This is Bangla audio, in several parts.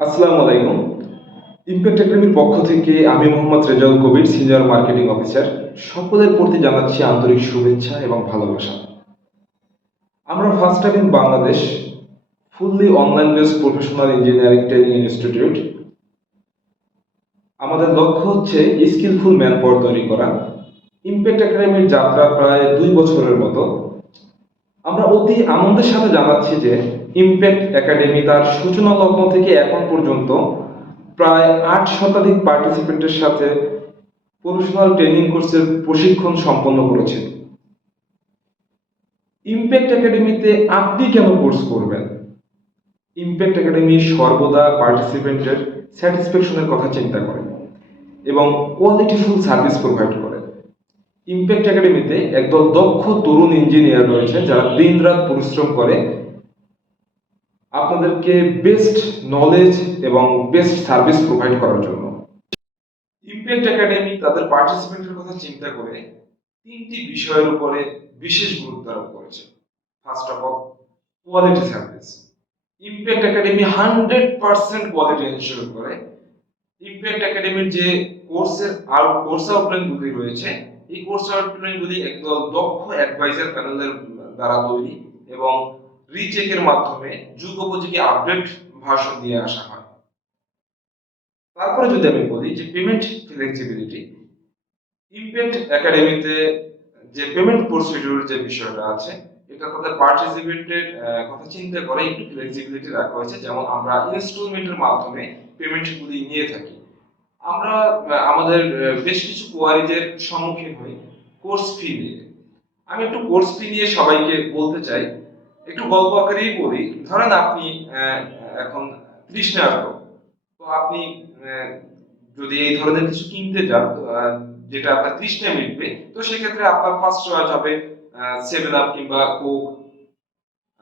আসসালামু আলাইকুম। ইমপ্যাক্ট একাডেমির পক্ষ থেকে আমি মোহাম্মদ রেজাউল কবির, সিনিয়র মার্কেটিং অফিসার। সকলের প্রতি জানাচ্ছি আন্তরিক শুভেচ্ছা এবং ভালোবাসা। আমরা first time in Bangladesh fully online based professional engineering training institute. আমাদের লক্ষ্য হচ্ছে স্কিলফুল ম্যান পাওয়ার তৈরি করা। ইমপ্যাক্ট একাডেমির যাত্রা প্রায় 2 বছরের মতো। আমরা অতি আনন্দের সাথে জানাচ্ছি যে ইমপ্যাক্ট একাডেমি তার সূচনা লগ্ন থেকে এখন পর্যন্ত প্রায় 8 শতাধিক পার্টিসিপেন্টের সাথে প্রফেশনাল ট্রেনিং কোর্সের প্রশিক্ষণ সম্পন্ন করেছে। ইমপ্যাক্ট একাডেমিতে আপনি কেন কোর্স করবেন? ইমপ্যাক্ট একাডেমি সর্বদা পার্টিসিপেন্টের স্যাটিসফ্যাকশনের কথা চিন্তা করে এবং কোয়ালিটিফুল সার্ভিস প্রোভাইড করে। ইমপ্যাক্ট একাডেমিতে একদল দক্ষ তরুণ ইঞ্জিনিয়ার রয়েছে যারা দিনরাত পরিশ্রম করে আপনাদেরকে বেস্ট নলেজ এবং বেস্ট সার্ভিস প্রোভাইড করার জন্য। ইমপ্যাক্ট একাডেমি তাদের পার্টিসিপেন্টের কথা চিন্তা করে 3টি বিষয়ের উপরে বিশেষ গুরুত্ব আরোপ করেছে। First of all, quality service. Impact academy 100% quality ensure করে। ইমপ্যাক্ট একাডেমির যে কোর্স আউটলাইনগুলি রয়েছে, এই কোর্স আউটলাইনগুলি একদল দক্ষ অ্যাডভাইজার প্যানেলের দ্বারা তৈরি এবং রিচেকের মাধ্যমে যুগোপযোগী আপডেট ভার্সন দিয়ে আসা হয়। তারপরে যদি আমি বলি যে পেমেন্ট ফ্লেক্সিবিলিটি, ইমপ্যাক্ট একাডেমিতে যে পেমেন্ট প্রসিডিউর যে বিষয়টা আছে, এটা তাদের পার্টিসিপেন্টের কথা চিন্তা করে একটু ফ্লেক্সিবিলিটি রাখা হয়েছে। যেমন আমরা ইনস্টলমেন্টের মাধ্যমে পেমেন্টগুলি নিয়ে থাকি। আমরা আমাদের বেশ কিছু কোয়ারিজের সম্মুখীন হই কোর্স ফি নিয়ে। আমি একটু কোর্স ফি নিয়ে সবাইকে বলতে চাই, একটু গল্প আকারেই বলি। ধরেন আপনি এখন তৃষ্ণার্ত, তো আপনি আহ, যদি এই ধরনের কিছু কিনতে যান যেটা আপনার তৃষ্ণা মিটবে, তো সেক্ষেত্রে আপনার ফার্স্ট চয়েস হবে 7 আপ কিংবা কোক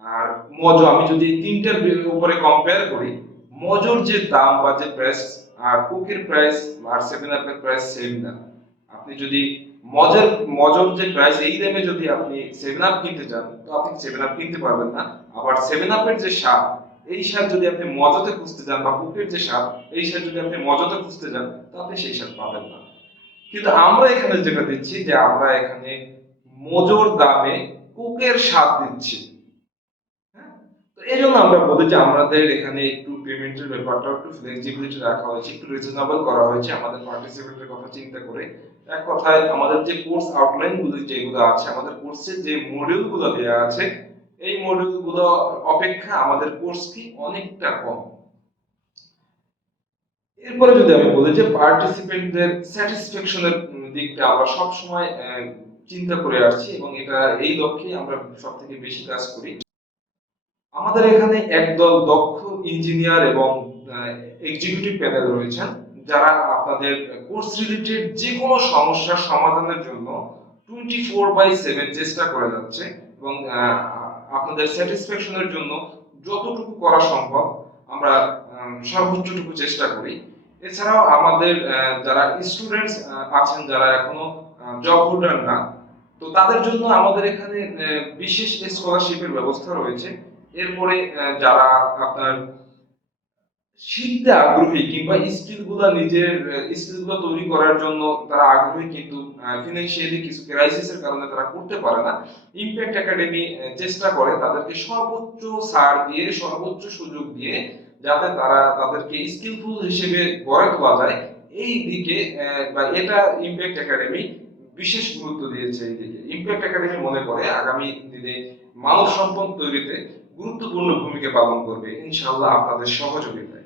আর মজো। আমি যদি তিনটার উপরে কম্পেয়ার করি, মজোর যে দাম বা যে প্রাইস আর কোকের প্রাইস আর 7 আপের প্রাইস সেম না। আপনি যদি মজার মজোর যে প্রাইস এই দামে যদি আপনি 7 আপ কিনতে চান, তো আপনি 7 আপ কিনতে পারবেন না। আবার 7 আপের যে স্বাদ, এই স্বাদ যদি আপনি মজাতে খুঁজতে যান, বা কোকের যে স্বাদ, এই স্বাদ যদি আপনি মজাতে খুঁজতে যান, তো আপনি সেই স্বাদ পাবেন না। কিন্তু আমরা এখানে যেটা দিচ্ছি যে আমরা এখানে মজুর দামে কোকের স্বাদ দিচ্ছি। হ্যাঁ? তো এই জন্য আমরা বলি যে আমাদের এখানে একটু পেমেন্টের ব্যাপারটা একটু ফ্লেক্সিবিলিটি রাখা হয়েছে, একটু রিজনেবল করা হয়েছে আমাদের পার্টিসিপেন্টের কথা চিন্তা করে। এক কথায় আমাদের যে কোর্স আউটলাইন গুলো যেগুলো আছে, আমাদের কোর্সের যে মডিউল গুলো দেওয়া আছে, এই মডিউল গুলো অপেক্ষা আমাদের কোর্স ফি অনেকটা কম। এরপরে যদি আমি বলি যে পার্টিসিপেন্টদের স্যাটিসফ্যাকশনের দিকটা আমরা সব সময় চিন্তা করে আসছি এবং এটা এই লক্ষ্যে আমরা সবথেকে বেশি কাজ করি। আমাদের এখানে একদল দক্ষ ইঞ্জিনিয়ার এবং এক্সিকিউটিভ প্যানেল রয়েছেন যারা আপনাদের কোর্স রিলেটেড যে কোনো সমস্যার সমাধানের জন্য 24/7 চেষ্টা করে যাচ্ছে এবং আপনাদের স্যাটিসফ্যাকশনের জন্য যতটুকু করা সম্ভব আমরা সর্বোচ্চটুকু চেষ্টা করি। এছাড়াও আমাদের যারা স্টুডেন্টস আছেন যারা এখনো জব হোল্ডার না, তো তাদের জন্য আমাদের এখানে বিশেষ স্কলারশিপের ব্যবস্থা রয়েছে। এরপরে যারা আপনার শিখতে আগ্রহী কিংবা নিজের স্কিলগুলো তৈরি করার জন্য তারা আগ্রহী, কিন্তু ফিনান্সিয়ালি কিছু ক্রাইসিসের কারণে তারা করতে পারে না, ইমপ্যাক্ট একাডেমি চেষ্টা করে তাদেরকে সর্বোচ্চ ছাড় দিয়ে, সর্বোচ্চ সুযোগ দিয়ে, যাতে তারা তাদেরকে স্কিলফুল হিসেবে গড়ে তোলা যায়। এই দিকে বা এটা ইমপ্যাক্ট একাডেমি বিশেষ গুরুত্ব দিয়েছে। এই দিকে ইমপ্যাক্ট একাডেমি মনে করে আগামী দিনে মানব সম্পদ তৈরিতে গুরুত্বপূর্ণ ভূমিকা পালন করবে ইনশাআল্লাহ আপনাদের সহযোগিতায়।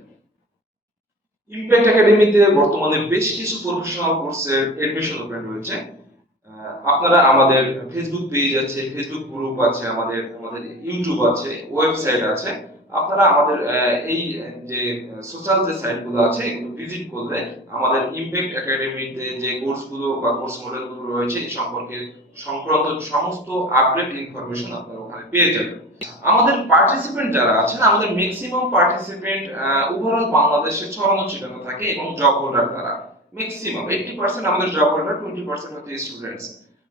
ইমপ্যাক্ট একাডেমিতে বর্তমানে বেশ কিছু প্রফেশনাল কোর্সের এডমিশন ওপেন রয়েছে। আপনারা আমাদের ফেসবুক পেজ আছে, ফেসবুক গ্রুপ আছে, আমাদের আমাদের ইউটিউব আছে, ওয়েবসাইট আছে। আপনারা আমাদের এই যে সোশ্যাল যে সাইটগুলো আছে এগুলো ভিজিট করলে আমাদের ইমপ্যাক্ট একাডেমিতে যে কোর্সগুলো বা কোর্স মডেলগুলো রয়েছে এই সম্পর্কে সংক্রান্ত সমস্ত আপডেট ইনফরমেশন আপনারা ওখানে পেয়ে যাবেন। আমাদের পার্টিসিপেন্ট যারা আছেন, আমাদের ম্যাক্সিমাম পার্টিসিপেন্ট ওভারঅল বাংলাদেশে ছড়ানো ছিটানো থাকে এবং জব হোল্ডার তারা ম্যাক্সিমাম 80% আমাদের জব হোল্ডার, 20% হচ্ছে স্টুডেন্টস।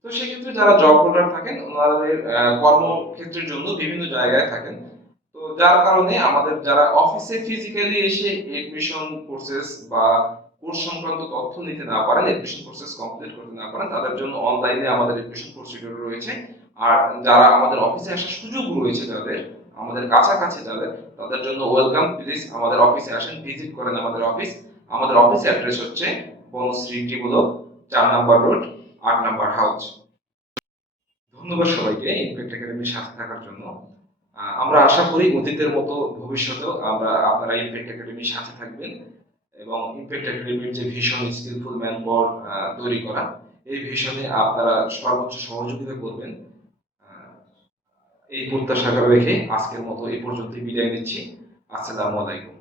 তো সেক্ষেত্রে যারা জব হোল্ডার থাকেন ওনাদের কর্মক্ষেত্রের জন্য বিভিন্ন জায়গায় থাকেন। তো যার কারণে আমাদের যারা অফিসে ফিজিক্যালি এসে এডমিশন প্রসেস বা কোর্স সংক্রান্ত তথ্য নিতে না পারেন, এডমিশন প্রসেস কমপ্লিট করতে না পারেন, তাদের জন্য অনলাইনে আমাদের এডমিশন প্রসিডিউর রয়েছে। আর যারা আমাদের অফিসে আসার সুযোগ রয়েছে যাদের, আমাদের কাছাকাছি যাদের, তাদের জন্য ওয়েলকাম। প্লিজ আমাদের অফিসে আসেন, ভিজিট করেন আমাদের অফিস। আমাদের অফিস অ্যাড্রেস হচ্ছে বনশ্রী টিবুলো 4 নম্বর রোড 8 নম্বর হাউস। ধন্যবাদ সবাইকে ইমপ্যাক্ট একাডেমির সাথে থাকার জন্য। আমরা আশা করি অতীতের মতো ভবিষ্যতেও আপনারা ইমপ্যাক্ট একাডেমির সাথে থাকবেন এবং ইমপ্যাক্ট একাডেমির যে ভীষণ স্কিলফুল ম্যান পাওয়ার তৈরি করা, এই ভীষণে আপনারা সর্বোচ্চ সহযোগিতা করবেন, এই প্রত্যাশা রেখে আজকের মতো এই পর্যন্ত বিদায় নিচ্ছি। আসসালামু আলাইকুম।